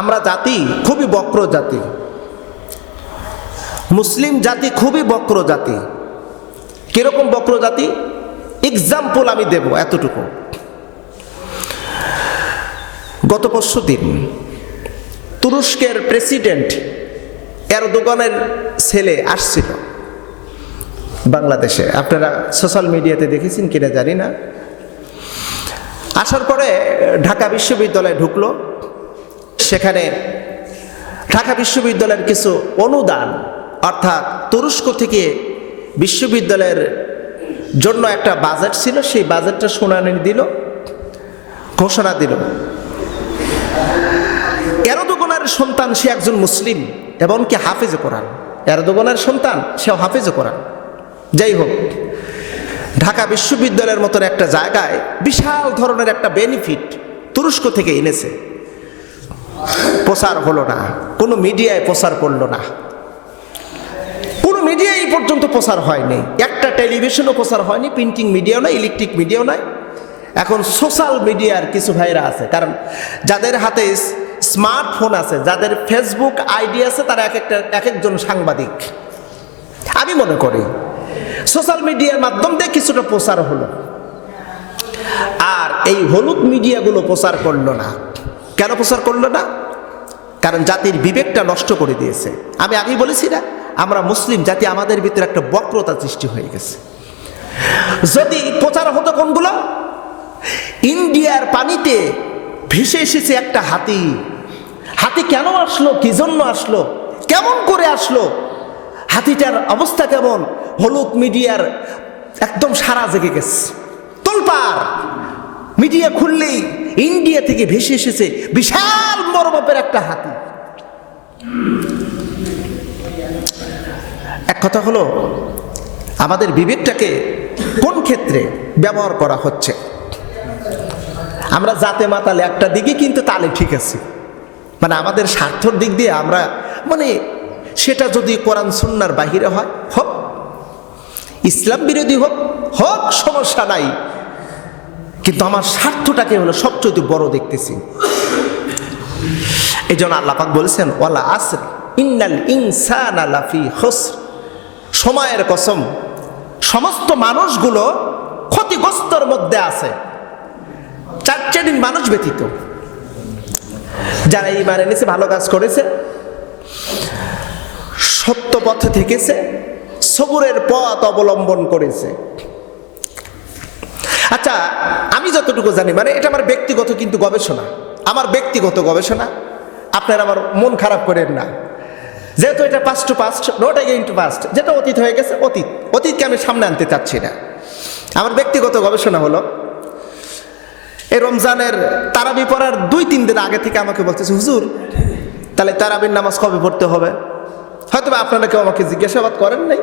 আমরা জাতি খুবই বক্র জাতি। মুসলিম জাতি খুবই বক্র জাতি। কীরকম বক্র জাতি? এক্সাম্পল আমি দেব এতটুকু। গত পরশু দিন তুরস্কের প্রেসিডেন্ট এরদোগানের ছেলে আসছিল বাংলাদেশে। আপনারা সোশ্যাল মিডিয়াতে দেখেছেন কিনা জানি না। আসার পরে ঢাকা বিশ্ববিদ্যালয়ে ঢুকলো। সেখানে ঢাকা বিশ্ববিদ্যালয়ের কিছু অনুদান, অর্থাৎ তুরস্ক থেকে বিশ্ববিদ্যালয়ের জন্য একটা বাজেট ছিল, সেই বাজেটটা শুনানি দিল, ঘোষণা দিল। এরদোগনের সন্তান সে একজন মুসলিম এবং কি হাফেজ কোরআন। এরদোগনের সন্তান, সেও হাফেজ কোরআন। যাই হোক, ঢাকা বিশ্ববিদ্যালয়ের মতন একটা জায়গায় বিশাল ধরনের একটা বেনিফিট তুরস্ক থেকে এনেছে। প্রচার হলো না, কোনো মিডিয়ায় প্রচার করল না। কোনো মিডিয়া এই পর্যন্ত প্রচার হয়নি। একটা টেলিভিশনও প্রচার হয়নি, প্রিন্টিং মিডিয়াও নাই ইলেকট্রিক মিডিয়াও নাই এখন সোশ্যাল মিডিয়ার কিছু ভাইরা আছে, কারণ যাদের হাতে স্মার্টফোন আছে, যাদের ফেসবুক আইডি আছে, তারা এক একটা, এক একজন সাংবাদিক। আমি মনে করি, সোশ্যাল মিডিয়ার মাধ্যম দিয়ে কিছুটা প্রচার হলো। আর এই হলুদ মিডিয়াগুলো প্রচার করল না। কেন প্রচার করল না? কারণ জাতির বিবেকটা নষ্ট করে দিয়েছে। আমি আগেই বলেছি না, আমরা মুসলিম জাতি, আমাদের ভিতরে একটা বক্রতা সৃষ্টি হয়ে গেছে। যদি প্রচার হতো কোনগুলো? ইন্ডিয়ার পানিতে ভেসে এসেছে একটা হাতি। হাতি কেন আসলো? কি জন্য আসলো? কেমন করে আসলো? হাতিটার অবস্থা কেমন? হলুদ মিডিয়ার একদম সারা জেগে গেছে। তোলপাড়! মিডিয়া খুললেই ইন্ডিয়া থেকে ভেসে এসেছে বিশাল মরমাপের একটা হাতি। এক কথা হলো, আমাদের বিবেকটাকে কোন ক্ষেত্রে ব্যবহার করা হচ্ছে? আমরা জাতে মাতালে একটা দিকে কিন্তু তালে ঠিক আছে। মানে আমাদের স্বার্থর দিক দিয়ে আমরা মানে সেটা যদি কোরআন সুন্নার বাহিরে হয়, হোক, ইসলাম বিরোধী হোক হোক, সমস্যা নাই। কিন্তু আমার স্বার্থটাকে হলো সবচেয়ে বড় দেখতেছি। এই জন্য আল্লাপাক বলেছেন, ওয়ালা আসর, ইন্নাল ইনসান আলাফি খসর। সময়ের কসম, সমস্ত মানুষগুলো ক্ষতিগ্রস্তর মধ্যে আছে। চার শ্রেণির মানুষ ব্যতীত। যারা এই ইমান এনেছে, ভালো কাজ করেছে, সত্য পথে থেকেছে, সবুরের পথ অবলম্বন করেছে। আচ্ছা আমি যতটুকু জানি মানে এটা আমার ব্যক্তিগত কিন্তু গবেষণা। আমার ব্যক্তিগত গবেষণা। আপনার আমার মন খারাপ করেন না। যেহেতু এটা past to past note again to past যেটা অতীত হয়ে গেছে, অতীত। অতীতকে আমি সামনে আনতে চাচ্ছি না। আমার ব্যক্তিগত গবেষণা হলো, এই রমজানের তারাবি পড়ার দুই, তিন দিন আগে থেকে আমাকে বলতেছে, হুজুর, তাহলে তারাবির নামাজ কবে পড়তে হবে? হয়তো আপনারা কেউ আমাকে জিজ্ঞাসাবাদ করেন নাই,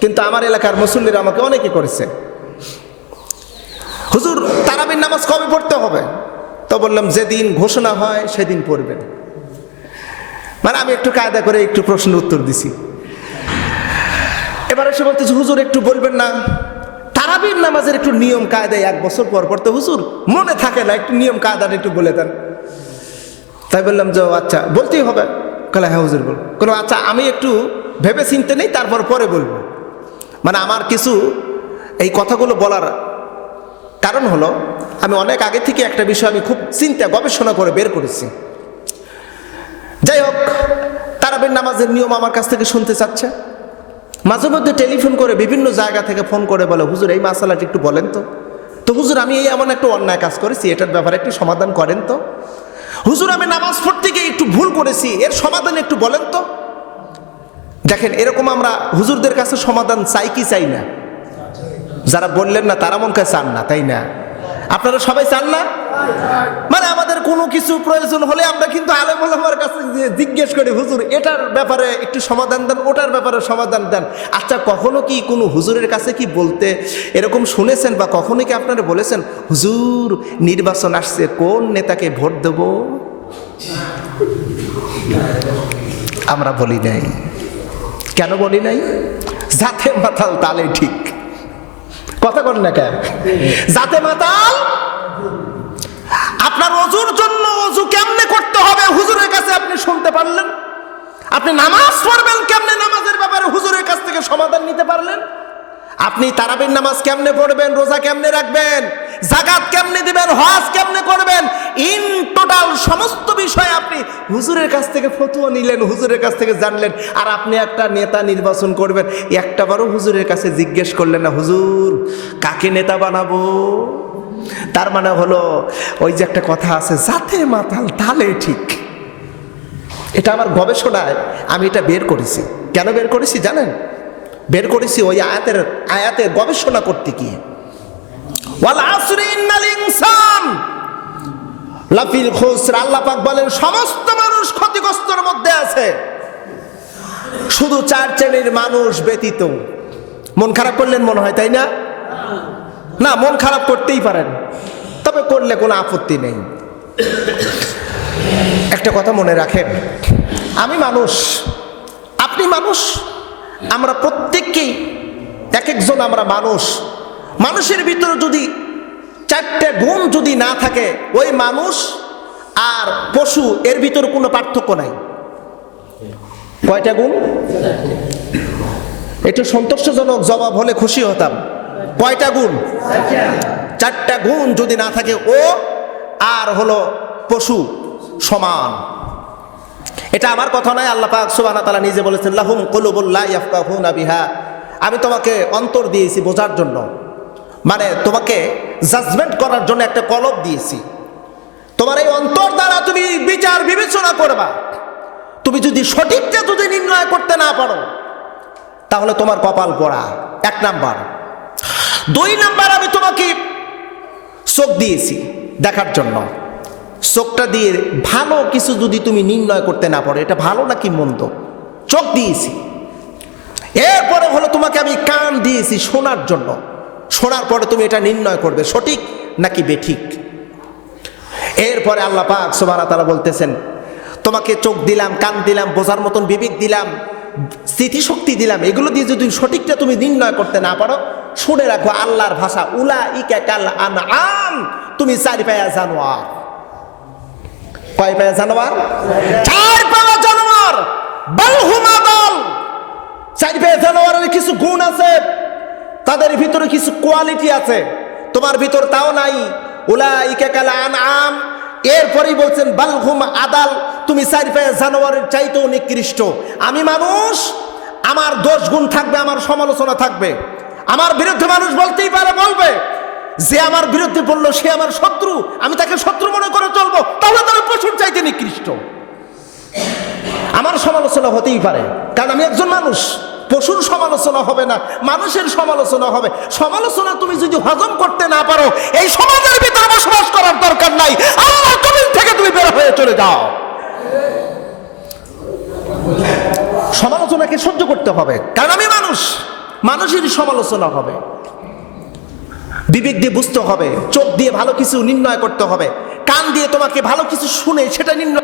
কিন্তু আমার এলাকার মুসল্লিরা আমাকে অনেকে করেছে। নামাজ কবে পড়তে হবে? তো বললাম, যেদিন ঘোষণা হয়, সেদিন পড়বেন। মানে আমি একটু কায়দা করে একটু প্রশ্নের উত্তর দিছি। এবার এসে বলতেছে, হুজুর, একটু বলবেন না। তারাবির নামাজের একটু নিয়ম কায়দায় এক বছর পর পর তো হুজুর, মনে থাকে না, একটু নিয়ম কায়দাটা একটু বলে দেন। তাই বললাম যে আচ্ছা বলতেই হবে। কলে হ্যাঁ হুজুর বল কোনো আচ্ছা আমি একটু ভেবে চিনতে নেই, তারপর পরে বলব। মানে আমার কিছু এই কথাগুলো বলার কারণ হলো, আমি অনেক আগে থেকে একটা বিষয় আমি খুব চিন্তা, গবেষণা করে বের করেছি। যাই হোক, তারাবের নামাজের নিয়ম আমার কাছ থেকে শুনতে চাচ্ছে। মাঝে মধ্যে টেলিফোন করে বিভিন্ন জায়গা থেকে ফোন করে বলে, হুজুর, এই মাসালাটি একটু বলেন তো। তো হুজুর, আমি এই এমন একটা অন্যায় কাজ করেছি, এটার ব্যাপারে একটু সমাধান করেন তো। হুজুর, আমি নামাজ পড়তে গিয়ে একটু ভুল করেছি, এর সমাধান একটু বলেন তো। দেখেন, এরকম আমরা হুজুরদের কাছে সমাধান চাই কি চাই না। যারা বললেন না, তারা মন কাছে চান না, তাই না? আপনারা সবাই চান না? মানে আমাদের কোনো কিছু প্রয়োজন হলে আমরা কিন্তু আলেম ওলামার কাছে জিজ্ঞেস করি, হুজুর, এটার ব্যাপারে একটু সমাধান দেন, ওটার ব্যাপারে সমাধান দেন। আচ্ছা কখনো কি কোনো হুজুরের কাছে কি বলতে এরকম শুনেছেন বা কখনো কি আপনারা বলেছেন, হুজুর, নির্বাচন আসছে, কোন নেতাকে ভোট দেব? আমরা বলি নাই। কেন বলি নাই? যাতে মাতাল তালে ঠিক। কথা কর না কেন? যাতে মাতাল, আপনার অজুর জন্য অজু কেমনে করতে হবে হুজুরের কাছে আপনি শুনতে পারলেন? আপনি নামাজ পড়বেন কেমনে নামাজের ব্যাপারে হুজুরের কাছ থেকে সমাধান নিতে পারলেন? আপনি তারাবির নামাজ কেমনে পড়বেন, রোজা কেমনে রাখবেন জাগাত কেমনে দিবেন, হজ কেমনে করবেন? ইন টোটাল সমস্ত বিষয় আপনি হুজুরের কাছ থেকে ফতুয়া নিলেন, হুজুরের কাছ থেকে জানলেন, আর আপনি একটা নেতা নির্বাচন করবেন। একটাবারও হুজুরের কাছে জিজ্ঞেস করলেন না, হুজুর, কাকে নেতা বানাবো? তার মানে হলো, ওই যে একটা কথা আছে যাতে মাতাল, তালে ঠিক। এটা আমার গবেষণায় আমি এটা বের করেছি। কেন বের করেছি জানেন? বের করেছি ওই আয়াতের আয়াতের গবেষণা করতে গিয়ে। ওয়াল আসরি ইনসান। লাফিল খুসর, আল্লাহ পাক বলেন, সমস্ত মানুষ ক্ষতিগ্রস্তর মধ্যে আছে। শুধু চার শ্রেণির মানুষ ব্যতীত। মন খারাপ করলেন মনে হয়, তাই না? না, মন খারাপ করতেই পারেন। তবে করলে কোনো আপত্তি নেই। একটা কথা মনে রাখেন, আমি মানুষ, আপনি মানুষ, আমরা প্রত্যেককেই, এক একজন আমরা মানুষ। মানুষের ভিতরে যদি চারটে গুণ যদি না থাকে, ওই মানুষ আর পশু, এর ভিতরে কোনো পার্থক্য নাই। কয়টা গুণ? একটু সন্তোষজনক জবাব হলে খুশি হতাম। কয়টা গুণ? চারটা গুণ যদি না থাকে, ও আর হলো পশু সমান। এটা আমার কথা নয়, আল্লাহ পাক সুবহানাহু ওয়া তাআলা নিজে বলেছেন, লাহুম কুলুবুল লা ইয়াফকাহুনা বিহা। আমি তোমাকে অন্তর দিয়েছি বোঝার জন্য। মানে তোমাকে জাজমেন্ট করার জন্য একটা কলব দিয়েছি। তোমার এই অন্তর দ্বারা তুমি বিচার বিবেচনা করবা। তুমি যদি সঠিকটা যদি নির্ণয় করতে না পারো, তাহলে তোমার কপাল পড়া। এক নাম্বার। দুই নাম্বার আমি তোমাকে চোখ দিয়েছি দেখার জন্য। চোখটা দিয়ে ভালো কিছু যদি তুমি নির্ণয় করতে না পারো, এটা ভালো নাকি মন্দ? চোখ দিয়েছি। এরপরে হলো তোমাকে আমি কান দিয়েছি শোনার জন্য। শোনার পরে তুমি এটা নির্ণয় করবে, সঠিক নাকি বেঠিক? এরপরে আল্লাহ পাক সুবহানাহু তারা বলতেছেন, তোমাকে চোখ দিলাম, কান দিলাম, বোঝার মতন বিবেক দিলাম, স্মৃতিশক্তি দিলাম, এগুলো দিয়ে যদি সঠিকটা তুমি নির্ণয় করতে না পারো, শুনে রাখো আল্লাহর ভাষা উলা ইকা কাল আন আম তুমি চারি পায়া জানোয়ার। কয় পায়া জানোয়ার? চার পায়া জানোয়ার। বালহুমা দল চারি পায়া জানোয়ারের কিছু গুণ আছে। তাদের ভিতরে কিছু কোয়ালিটি আছে। তোমার ভিতর তাও নাই। উলা ইকা কাল আন আম এরপরেই বলছেন বালঘুম আদাল। তুমি চারি পায়ে জানোয়ারের চাইতেও নিকৃষ্ট। আমি মানুষ, আমার দোষ গুণ থাকবে, আমার সমালোচনা থাকবে। আমার বিরুদ্ধে মানুষ বলতেই পারে, বলবে। যে আমার বিরুদ্ধে বলল, সে আমার শত্রু। আমি তাকে শত্রু মনে করে চলবো। তাহলে তার পশুর চাইতে নিকৃষ্ট। আমার সমালোচনা হতেই পারে। কারণ আমি একজন মানুষ। পশুর সমালোচনা হবে না, মানুষের সমালোচনা হবে। সমালোচনা তুমি যদি হজম করতে না পারো, এই সমাজের ভিতরে বসবাস করার দরকার নাই। আল্লাহ তুমি থেকে তুমি বের হয়ে চলে যাও। সমালোচনাকে সহ্য করতে হবে, কারণ আমি মানুষ, মানুষেরই সমালোচনা হবে। বিবেক দিয়ে বুঝতে হবে, চোখ দিয়ে ভালো কিছু নির্ণয় করতে হবে, কান দিয়ে তোমাকে ভালো কিছু শুনে সেটা নির্ণয়